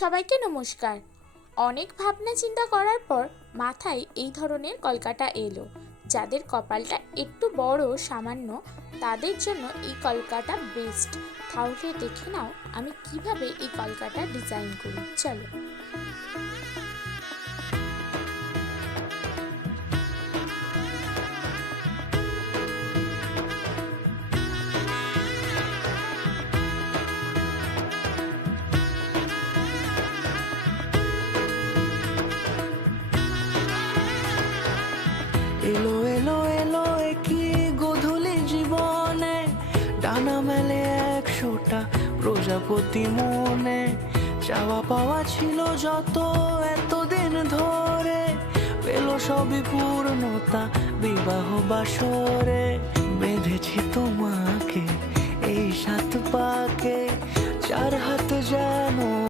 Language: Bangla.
সবাইকে নমস্কার। অনেক ভাবনা চিন্তা করার পর মাথায় এই ধরনের কলকাটা এলো। যাদের কপালটা একটু বড় সামান্য, তাদের জন্য এই কলকাটা বেস্ট। তাহলে দেখে নাও আমি কিভাবে এই কলকাটা ডিজাইন করি, চলো। এলো এলো এলো কি গোধূলি জীবনে, ডানা মেলে 100টা প্রজাপতি মনে। চাওয়া পাওয়া ছিল যত এতদিন ধরে, পেল সবই পূর্ণতা বিবাহ বাসরে। বেঁধেছি তোমাকে এই 7 পাকে, 4 হাত যেন